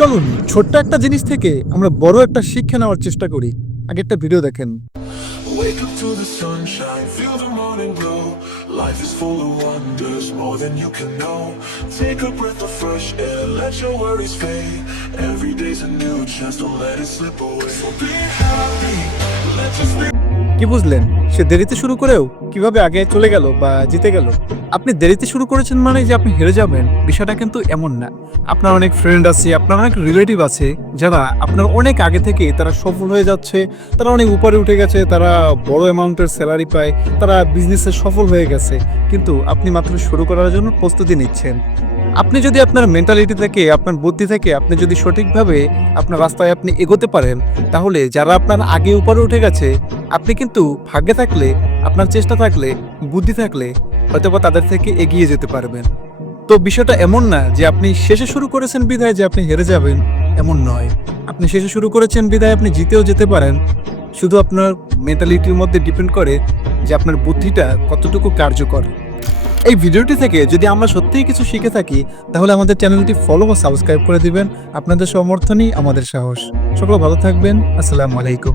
চলুন ছোট্ট একটা জিনিস থেকে আমরা বড় একটা শিক্ষা নেওয়ার চেষ্টা করি। আগে একটা ভিডিও দেখেন। Wake up to the sunshine, feel the morning glow. Life is full of wonders, more than you can know. Take a breath of fresh air, let your worries fade. Every day's a new chance, don't let it slip away. So be happy, let your spirit. কি বুঝলেন? সে দেরিতে শুরু করেও কিভাবে আগে চলে গেল বা জিতে গেল। আপনি দেরিতে শুরু করেছেন মানে যে আপনি হেরে যাবেন, বিষয়টা কিন্তু এমন না। আপনার অনেক ফ্রেন্ড আছে, আপনার অনেক রিলেটিভ আছে যারা আপনার অনেক আগে থেকে তারা সফল হয়ে যাচ্ছে, তারা অনেক উপরে উঠে গেছে, তারা বড় অ্যামাউন্টের স্যালারি পায়, তারা বিজনেসে সফল হয়ে গেছে। কিন্তু আপনি মাত্র শুরু করার জন্য প্রস্তুতি নিচ্ছেন। আপনি যদি আপনার মেন্টালিটি থেকে, আপনার বুদ্ধি থেকে আপনি যদি সঠিকভাবে আপনার রাস্তায় আপনি এগোতে পারেন, তাহলে যারা আপনার আগে উপরে উঠে গেছে, আপনি কিন্তু ভাগ্যে থাকলে, আপনার চেষ্টা থাকলে, বুদ্ধি থাকলে হয়তোবা তাদের থেকে এগিয়ে যেতে পারবেন। তো বিষয়টা এমন না যে আপনি শেষে শুরু করেছেন বিধায় যে আপনি হেরে যাবেন, এমন নয়। আপনি শেষে শুরু করেছেন বিধায় আপনি জিতেও যেতে পারেন। শুধু আপনার মেন্টালিটির মধ্যে ডিপেন্ড করে যে আপনার বুদ্ধিটা কতটুকু কার্যকর। এই ভিডিওটি থেকে যদি আমরা সত্যিই কিছু শিখে থাকি, তাহলে আমাদের চ্যানেলটি ফলো ও সাবস্ক্রাইব করে দিবেন। আপনাদের সমর্থনই আমাদের সাহস। সকলে ভালো থাকবেন। আসসালামু আলাইকুম।